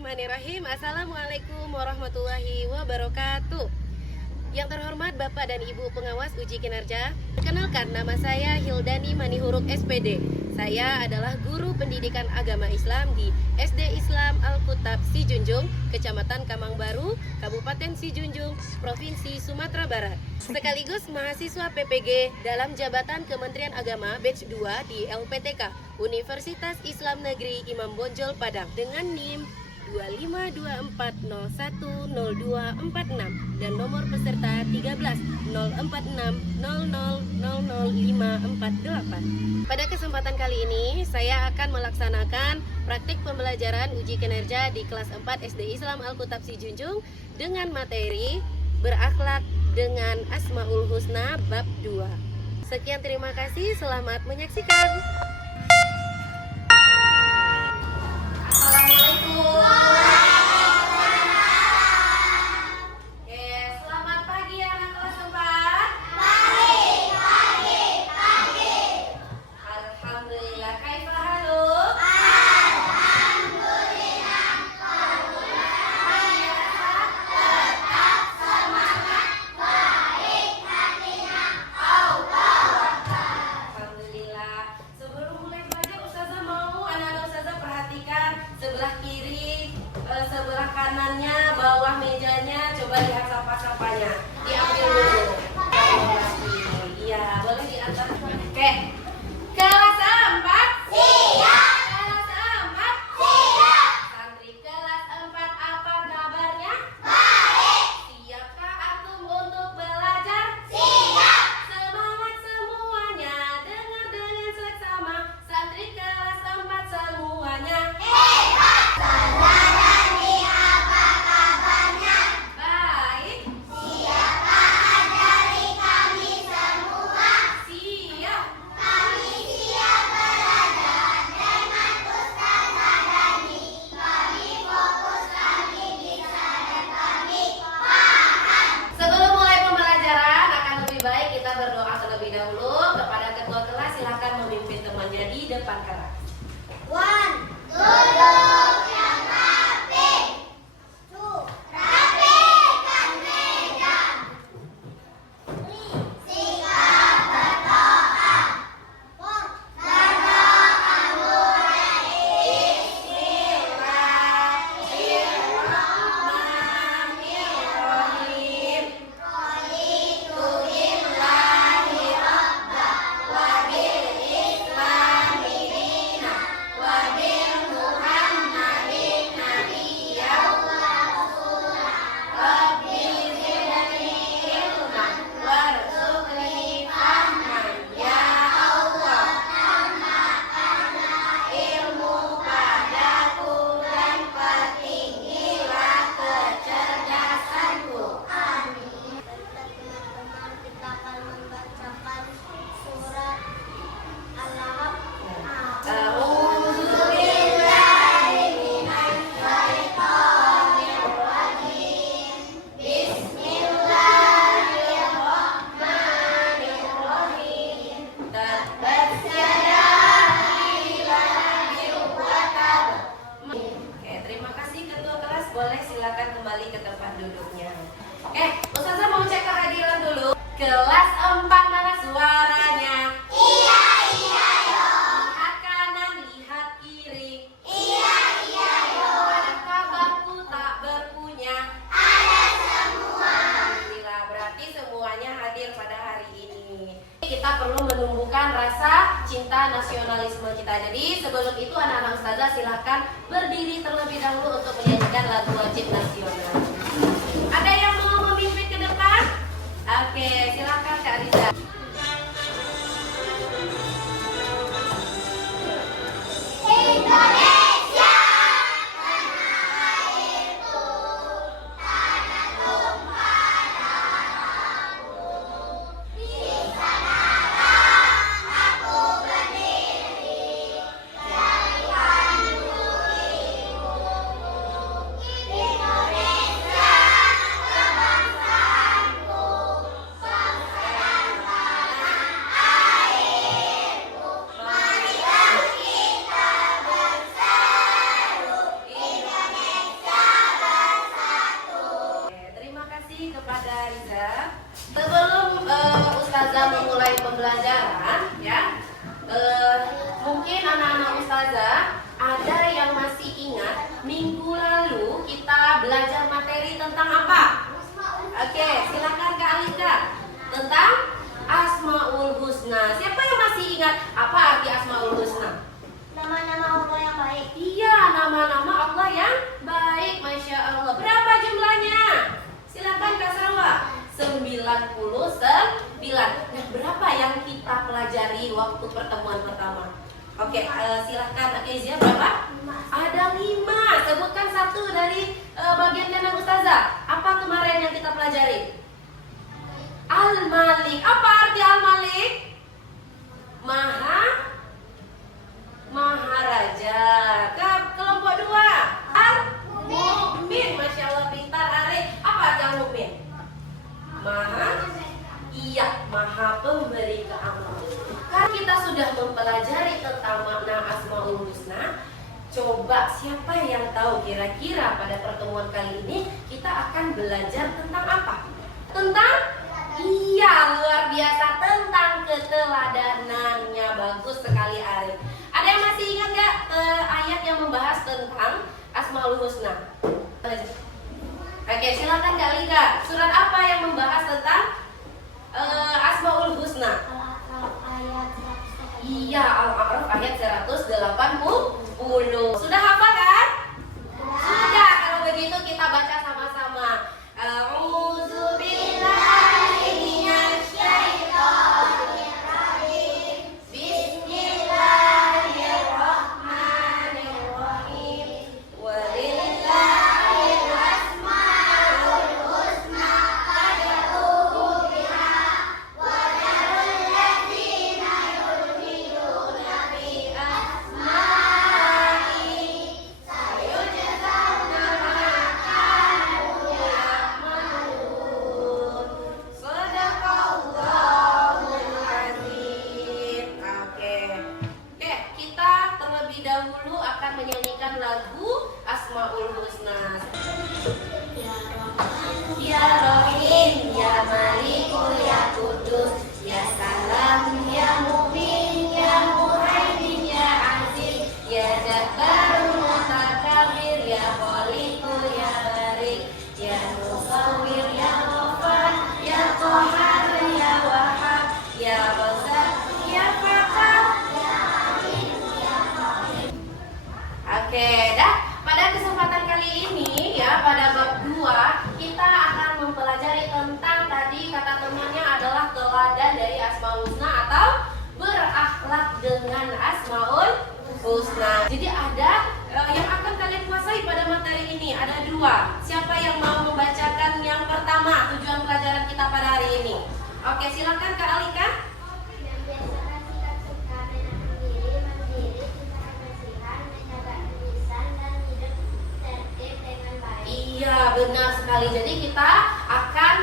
Bismillahirrahmanirrahim. Assalamualaikum warahmatullahi wabarakatuh. Yang terhormat Bapak dan Ibu pengawas uji kinerja, perkenalkan nama saya Hildani Manihuruk SPD. Saya adalah guru pendidikan agama Islam di SD Islam Al-Kutab Sijunjung, Kecamatan Kamangbaru, Kabupaten Sijunjung, Provinsi Sumatera Barat. Sekaligus mahasiswa PPG dalam jabatan Kementerian Agama Batch 2 di LPTK Universitas Islam Negeri Imam Bonjol Padang dengan NIM 2524010246 dan nomor peserta 13 04600000548. Pada kesempatan kali ini saya akan melaksanakan praktik pembelajaran uji kinerja di kelas 4 SD Islam Al-Kutab Sijunjung dengan materi berakhlak dengan Asmaul Husna bab 2. Sekian, terima kasih, selamat menyaksikan. Sebelah kiri, sebelah kanannya, bawah mejanya, coba lihat sampah-sampahnya. Diambil dulu. Iya, boleh diantar. Oke. Kelas 4. Siap. Kelas 4. Siap. Santri kelas 4, apa kabarnya? Baik. Siapkah antum untuk belajar? Siap. Semangat semuanya, dengar dengan seksama. Santri kelas 4 semuanya. Berdoa terlebih dahulu kepada ketua kelas, silakan memimpin temannya di depan kelas. Duduk yang rapi. Rapikan meja. Sikap berdoa. Berdoa mulai. Bismillahirrahmanirrahim. Boleh silakan kembali ke tempat duduknya. Oke, Ustazah mau cek kehadiran dulu. Kelas 4 mana suaranya? Iya, iya yo. Lihat kanan, lihat kiri. Iya, iya yo. Adakah bangku tak berpunya? Ada semua. Alhamdulillah, berarti semuanya hadir pada hari ini. Kita perlu menumbuhkan rasa cinta nasionalisme kita. Jadi sebelum itu anak-anak Ustazah silakan berdiri terlebih dahulu untuk menyanyikan lagu wajib nasional. Ada yang mau memimpin ke depan? Oke, silakan Kak Riza. Indonesia, tanah airku, tanah tumpah darahku. Di sanalah aku berdiri, jadikan diriku. Indonesia. kita belajar materi tentang apa? Oke, silakan Kak Alika. Tentang Asmaul Husna. Siapa yang masih ingat apa arti Asmaul Husna? Nama-nama Allah yang baik. Iya, nama-nama Allah yang baik. Masya Allah. Berapa jumlahnya? Silakan Kak Sarwa. 99. Nah, berapa yang kita pelajari waktu pertemuan pertama? Oke, silahkan Akezia, berapa? Ada 5. Sebutkan satu dari bagian kanan Ustazah. Apa kemarin yang kita pelajari? Al-Malik. Apa arti Al-Malik? Maharaja. Kelompok 2. Al-Mu'min. Masya Allah, pintar Arif. Apa arti Al-Mu'min? Maha pemberi keamanan. Karena kita sudah mempelajari tentang makna Asmaul Husna, coba siapa yang tahu kira-kira pada pertemuan kali ini kita akan belajar tentang apa? Tentang luar biasa, tentang keteladanannya. Bagus sekali Arif. Ada yang masih ingat gak ayat yang membahas tentang Asmaul Husna? Oke, silakan Kak Lika. Surat apa yang membahas tentang Asmaul Husna? Iya, Al-A'raf ayat 180. Sudah hafal kan? Sudah. Kalau begitu kita baca sama-sama. A'udzubillahi minasyaitonir rajim. Bismillahirrahmanirrahim. Walillahil asmaul husna fad'uuhu biha wa dharul ladzina yulhiduna fi asma'ihi sayujzauna ma kanu ya'malun. Shadaqallahul azim. Oke, kita terlebih dahulu akan menyanyikan lagu Asmaul Husna. Ya Rahim, Ya Malikul, Ya Kudus, Ya Salam, Ya Mu'min, Ya Muhaimin, Ya Aziz, Ya Jabbar, Mutakabir, Ya Khaliqu, Ya Barik, Ya Musawwir, Ya Ghaffar, Ya Qahhar, Ya Wahhab, Ya Razzaq, Ya Fatah, Ya Alim, Ya Qadir. Oke, dah. Pada kesempatan kali ini ya, pada bab 2 kita akan mempelajari tentang tadi kata temannya adalah teladan dari Asmaul Husna atau berakhlak dengan Asmaul Husna. Jadi ada yang akan kalian kuasai pada materi ini. Ada 2. Siapa yang mau membacakan yang pertama tujuan pelajaran kita pada hari ini? Oke, silakan Kak Alika. Membiasakan sikap suka menahan diri, mandiri, cinta kebersihan, menjaga lisan dan hidup tertib dengan baik. Iya, benar sekali. Jadi kita akan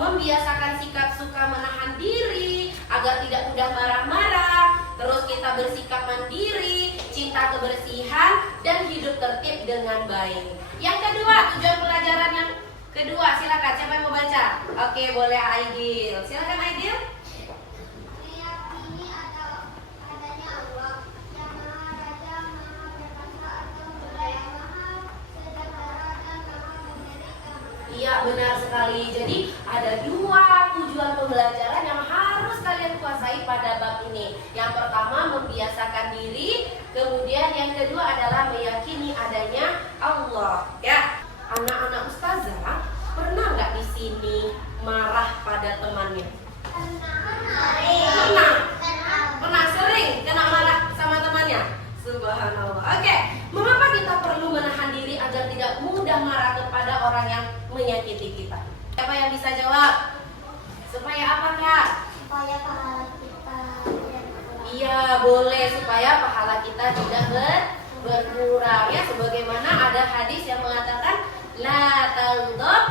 membiasakan sikap suka menahan diri agar tidak mudah marah-marah. Terus kita bersikap mandiri, cinta kebersihan, dan hidup tertib dengan baik. Yang kedua, tujuan pelajaran yang kedua, silakan siapa yang mau baca? Oke, boleh Aidil. Silakan Aidil. Meyakini adanya Allah yang Maha Raja, Maha Berkuasa atas segala yang Maha Sejahtera dan Maha Memberi keamanan. Iya, benar sekali. Jadi ada 2 tujuan pembelajaran yang harus kalian kuasai pada bab ini. Yang pertama membiasakan diri, kemudian yang kedua adalah meyakini adanya Allah. Ya, anak-anak ustazah pernah nggak di sini marah pada temannya? Pernah sering kena marah sama temannya. Subhanallah. Oke, mengapa kita perlu menahan diri agar tidak mudah marah kepada orang yang menyakiti kita? Siapa yang bisa jawab? Supaya apa Kak? Supaya pahala kita tidak berkurang. Iya, boleh, supaya pahala kita tidak berkurang ya, sebagaimana ada hadis yang mengatakan la taghdab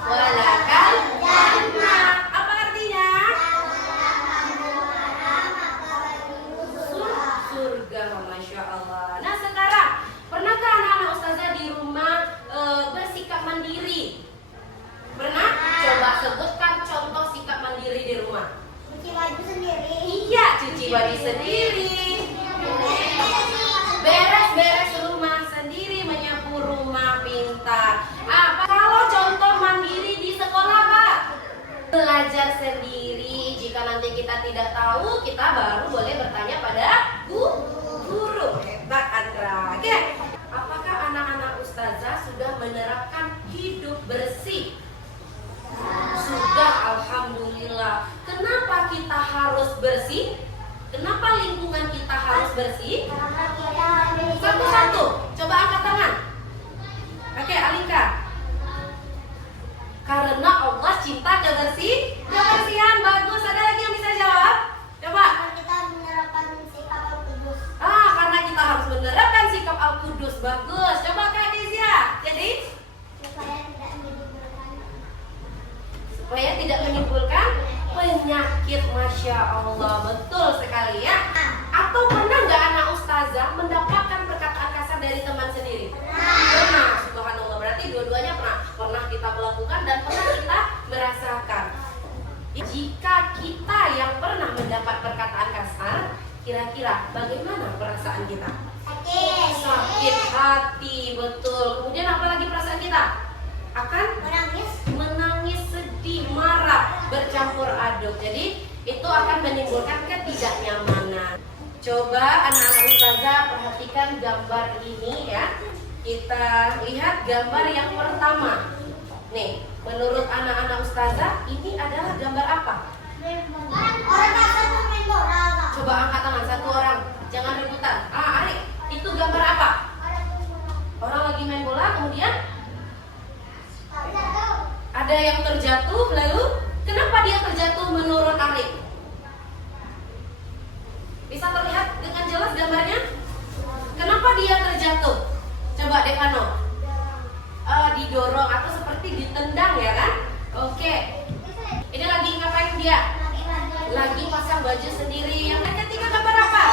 walakal jannah. Apa artinya? Surga, Masya Allah. Nah sekarang, pernahkah anak-anak ustazah di rumah bersikap mandiri? Pernah? Coba sebutkan contoh sikap mandiri di rumah. Cuci baju sendiri. Iya, cuci baju sendiri, beres-beres rumah sendiri, menyapu rumah, pintu pintar. Apa kalau contoh mandiri di sekolah, Pak? Belajar sendiri. Jika nanti kita tidak tahu, kita baru boleh bertanya pada guru. Hebat, Andra. Oke. Apakah anak-anak ustazah sudah menerapkan hidup bersih? Sudah, alhamdulillah. Kenapa kita harus bersih? Kenapa lingkungan kita harus bersih? Satu-satu, coba angkat tangan. Oke, Alika. Karena Allah cinta kebersihan. Bagus. Ada lagi yang bisa jawab? Coba. Kita menerapkan sikap Al-Qudus. Karena kita harus menerapkan sikap Al-Qudus. Bagus. Coba Kak Dizia. Jadi supaya tidak menimbulkan penyakit. Masya Allah, betul sekali ya. Atau pernah nggak anak ustazah mendapatkan perkataan kasar dari teman sendiri? Pernah. Subhanallah, berarti dua-duanya pernah kita melakukan dan pernah kita merasakan. Jika kita yang pernah mendapat perkataan kasar, kira-kira bagaimana perasaan kita? Sakit hati, betul. Kemudian apa lagi perasaan kita? Akan menangis, sedih, marah, bercampur aduk. Jadi itu akan menimbulkan ketidaknyamanan. Coba anak-anak ustazah perhatikan gambar ini ya. Kita lihat gambar yang pertama. Nih, menurut anak-anak ustazah ini adalah gambar apa? Orang satu main bola. Coba angkat tangan satu orang, jangan rebutan. Arik, itu gambar apa? Orang lagi main bola, kemudian ada yang terjatuh, lalu kenapa dia terjatuh menurut Arik? Bisa terlihat dengan jelas gambarnya? Kenapa dia terjatuh? Coba Devano. Didorong atau seperti ditendang ya kan? Oke. Ini lagi ngapain dia? Lagi pasang baju sendiri. Yang ketiga gambar apa?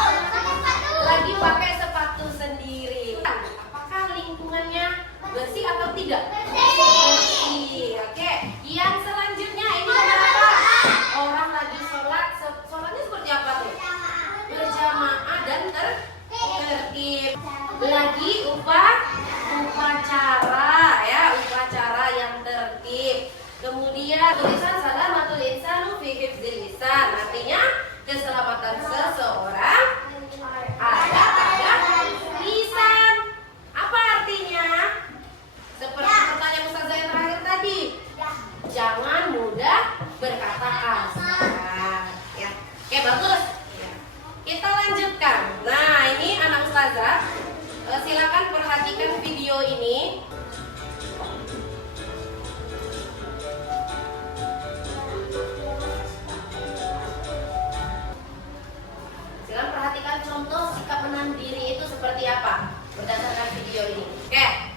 Lagi pakai sepatu sendiri. Apakah lingkungannya bersih atau tidak? Bersih. Oke. Yang selanjutnya ini gambar apa? Orang lagi sholat. Sholatnya seperti apa tuh? Berjamaah dan tertib. Lagi upacara ya, upacara yang tertib. Kemudian tulisan salamatul insanu fi hifdzil lisan, artinya keselamatan seseorang ada pada lisan. Apa artinya? Seperti pertanyaan Ustazah yang terakhir tadi. Jangan mudah berkata kasar. Ya. Oke, bagus. Ya. Kita lanjutkan. Nah, ini anak Ustazah. Silakan perhatikan video ini. Silakan perhatikan contoh sikap menahan diri itu seperti apa berdasarkan video ini. Oke.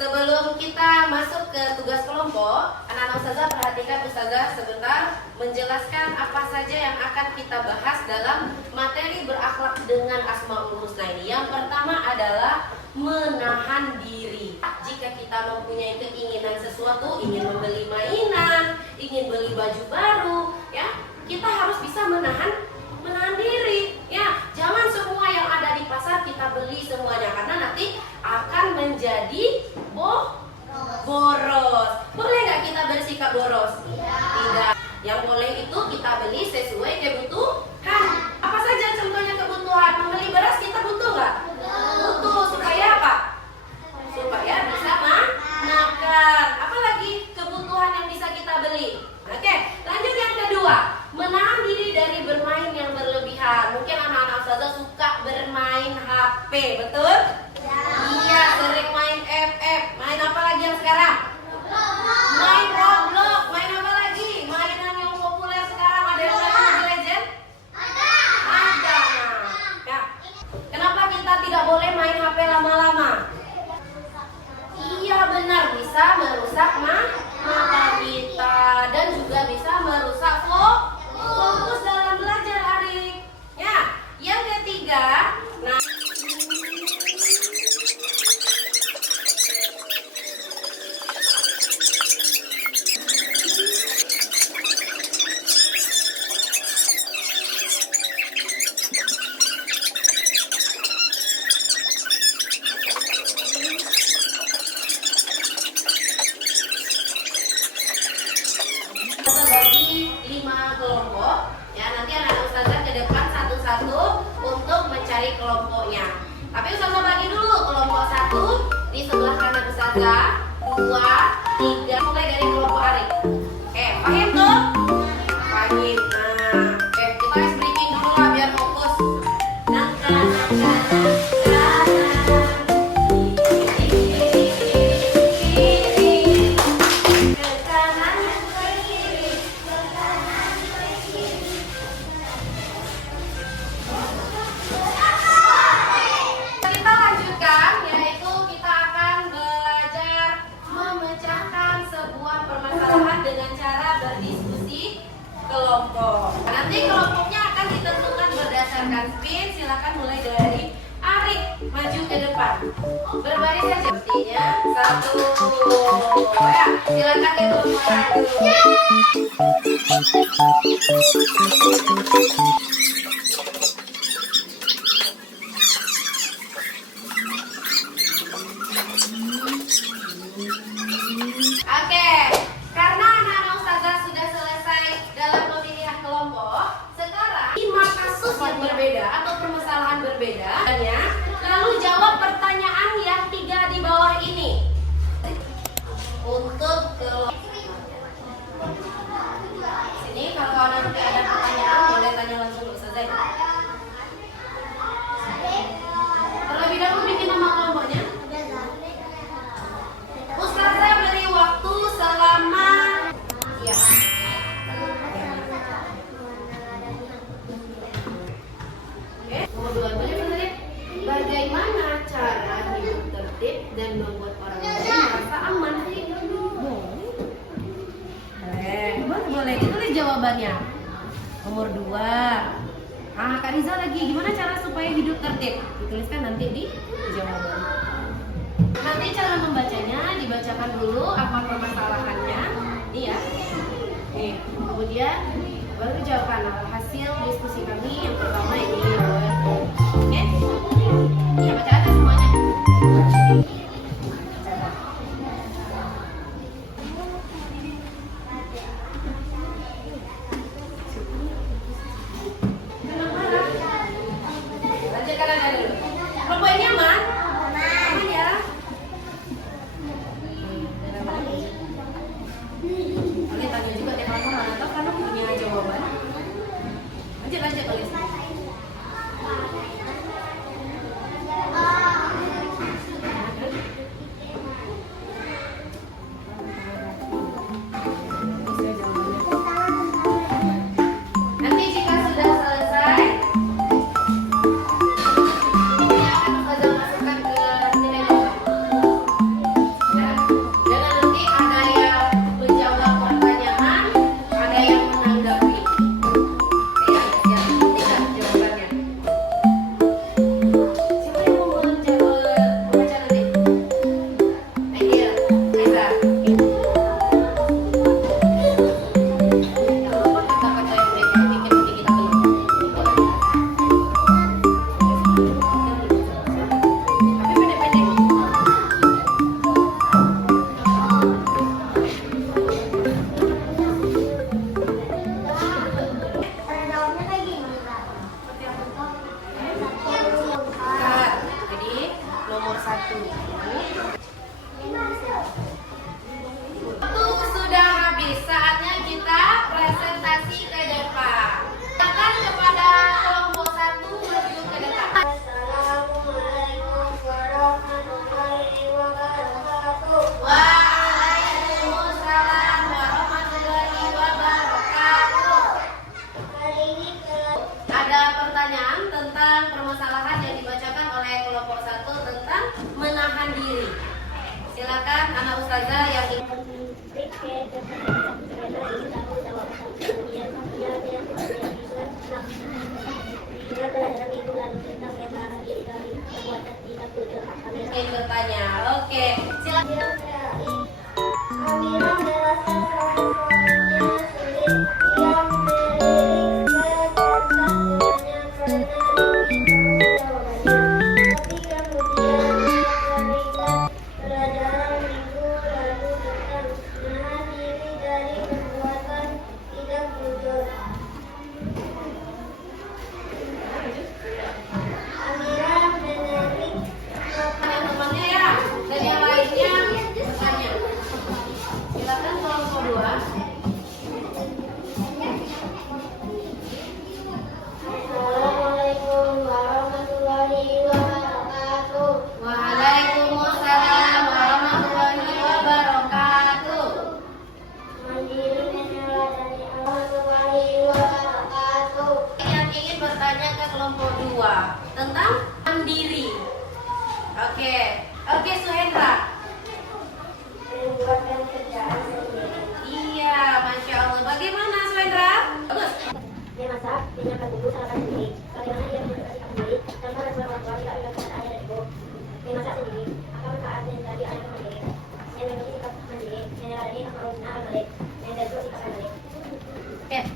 Sebelum kita masuk ke tugas kelompok, anak-anak ustazah perhatikan ustazah sebentar menjelaskan apa saja yang akan kita bahas dalam materi berakhlak dengan Asmaul Husna ini. Yang pertama adalah menahan diri. Jika kita mempunyai keinginan sesuatu, ingin membeli mainan, ingin beli baju baru, ya, kita harus bisa menahan diri. Ya, jangan semua yang ada di pasar kita beli semuanya karena nanti akan menjadi boros. Boleh nggak kita bersikap boros? Tidak. Yang boleh itu kita beli sesuai kebutuhan. Apa saja contohnya kebutuhan? Membeli beras kita butuh nggak? Butuh. Supaya apa? Supaya bisa makan. Apalagi kebutuhan yang bisa kita beli. Oke, lanjut yang kedua, menahan diri dari bermain yang berlebihan. Mungkin anak-anak ustazah suka bermain HP, betul? Iya, sering main FF. Main apa lagi yang sekarang? Main Roblox. Main apa lagi? Mainan yang populer sekarang ada yang main Mobile Legends? Ada. Ya. Kenapa kita tidak boleh main HP lama-lama? Iya benar, bisa merusak mata kita dan juga bisa merusak fokus dalam belajar, Arik. Ya, yang ketiga, nah 2, 3. Mulai dari kelompok Arik. Oke, paham tuh? Paham. Nah, oke, kita harus breaking dulu lah biar fokus. Nangka, nangka, nangka, kiri, ke kanan, ke kiri, ke kanan, ke kiri. Kita lanjutkan, yaitu kita akan belajar memecahkan sebuah permasalahan dengan cara berdiskusi kelompok. Nanti kelompoknya akan ditentukan berdasarkan spin. Silakan mulai dari Arik, maju ke depan. Berbaris saja sepertinya. 1. Ya, silakan ke kelompok 1. Oke, karena anak-anak ustazah sudah selesai dalam pemilihan kelompok, sekarang 5 kasus yang berbeda atau permasalahan berbeda, lalu jawab pertanyaan yang 3 di bawah ini. Untuk sini, kalau nanti ada pertanyaan boleh tanya langsung ke ustazah. Terlebih dahulu bikin nama kelompoknya. Ustazah beri waktu selama ya. Oke, nomor 2 boleh. Bagaimana cara hidup tertib dan membuat orang lain merasa aman? Boleh ditulis jawabannya. Nomor 2. Kak Riza lagi, gimana cara supaya hidup tertib? Dituliskan nanti di jawaban. Nanti cara membacanya dibacakan dulu apa permasalahannya, ini ya. Nih, kemudian baru jawaban hasil diskusi kami yang pertama ini. Oke? Ya, baca aja semuanya. Lanjutkan aja dulu. Kelompok ini aman? Aman ya? Boleh tanya juga ya kalau mana tahu karena punya jawaban. Lanjut tulis. Nanti jika sudah selesai, ini akan Ustazah masukkan ke nilai jawaban. Ya, jangan nanti ada yang menjawab pertanyaan, ada yang menanggapi. Ya, tidak jawabannya. Siapa yang mau baca nanti? Ayo, Aiza. Jangan lupa kata-kata yang mereka bikin nanti kita belum. Tapi pendek-pendek. Jawabnya kayak gimana? Kak, jadi nomor 1 waktu sudah habis, saatnya kita presentasi ke depan. Silakan kepada kelompok 1 maju ke depan. Assalamualaikum warahmatullahi wabarakatuh. Waalaikumsalam warahmatullahi wabarakatuh. Hari ini kelas Ada pertanyaan tentang permasalahan yang dibacakan oleh kelompok 1 tentang menahan diri. Silakan anak ustazah yang ingin bertanya. Oke, silakan. Amira menjelaskan permasalahannya sulit yang melirik kecerdasannya karena begitu jawabannya. Tapi kemudian meringat pelajaran minggu lalu tentang menahan diri dari perbuatan tidak jujur. Amira menarik Teman-temannya ya, dan yang lainnya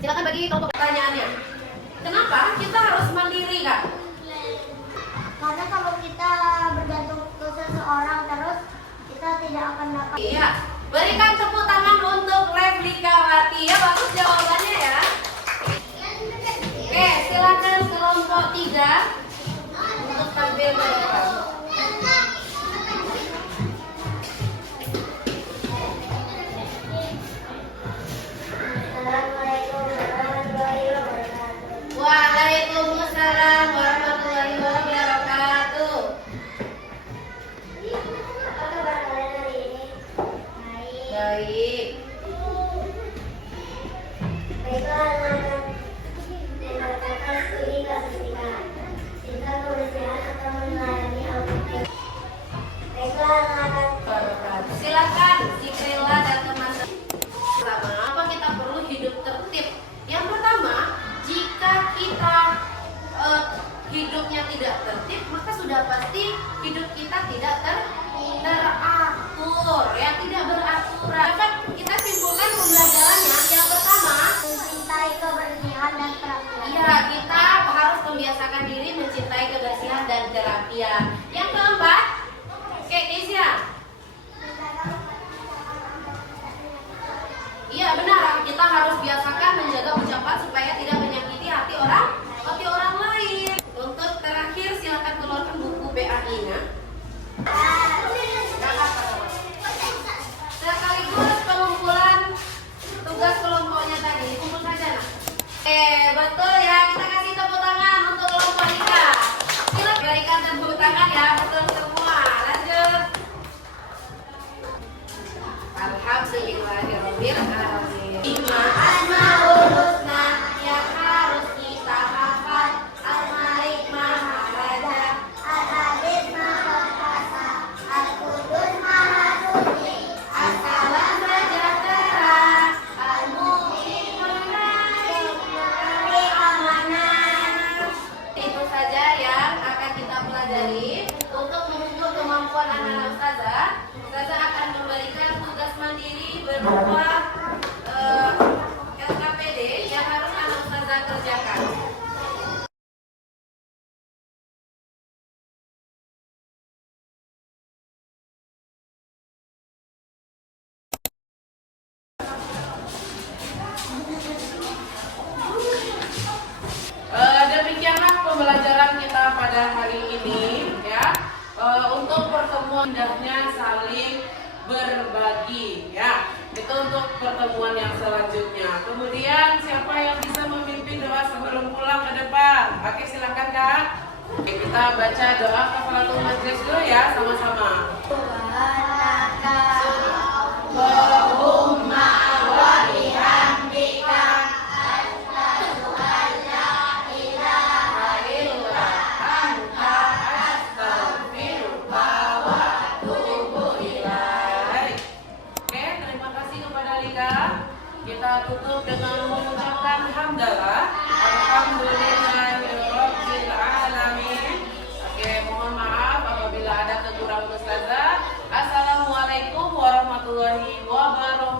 Silakan bagi kelompok pertanyaannya. Kenapa kita harus mandiri, Kak? Karena kalau kita bergantung ke seseorang terus, kita tidak akan dapat. Iya. Berikan tepuk tangan untuk Replikawati. Ya, bagus jawabannya ya. Oke, silakan kelompok 3 untuk tampil ke depan. Waalaikumsalam warahmatullahi wabarakatuh. Apa kabar kalian hari ini? Baik. Baiklah, anak-anak. Mengerjakan studi kelas 3 tentang kebersihan atau melayani audiens. Baiklah, anak-anak. Silakan Zikrila dan teman-teman. Pertama, apa kita perlu hidup tertib? Yang pertama, jika kita hidupnya tidak tertib, maka sudah pasti hidup kita tidak teratur, ya, tidak beraturan. Dapat kita simpulkan pembelajarannya. Yang pertama, Mencintai kebersihan dan kerapian. iya, kita harus membiasakan diri mencintai kebersihan dan kerapian. Yang keempat, Keisha. Iya benar, kita harus biasakan menjaga ucapan supaya tidak menyakiti hati orang lain. Untuk terakhir, silakan keluarkan buku BAI-nya. Sekaligus pengumpulan tugas kelompoknya tadi, kumpul saja nak. Betul ya, kita kasih tepuk tangan untuk kelompok Ika. Silakan berikan tepuk tangan ya, betul semua. Lanjut. Alhamdulillahirabbil alamin. Asmaul husna yang harus kita hafal. Al-Malik Maha Raja, Al-Aziz Maha Kuasa, Al-Qudus Maha Suci, As-Salam Sejahtera, Al-Mu'min Memberi amanah. Itu saja yang akan kita pelajari. Untuk mengukur kemampuan anak-anak ustazah, ustazah akan memberikan tugas mandiri berupa LKPD yang harus anak ustazah kerjakan. Demikianlah pembelajaran kita pada hari ini, ya. Untuk pertemuan hendaknya saling berbagi, ya. Itu untuk pertemuan yang selanjutnya. Kemudian siapa yang bisa memimpin doa sebelum pulang ke depan? Oke, silakan Kak. Oke, kita baca doa kafaratul majlis dulu ya, sama-sama. Allahumma wa bihamdika asyhadu an la ilaha illa anta astaghfiruka wa atubu ilaik. Oke, terima kasih kepada Lika. Kita tutup dengan mengucapkan hamdalah. Alhamdulillahirabbil alamin. Oke, mohon maaf apabila ada kekurangan ustazah. Assalamualaikum warahmatullahi wabarakatuh.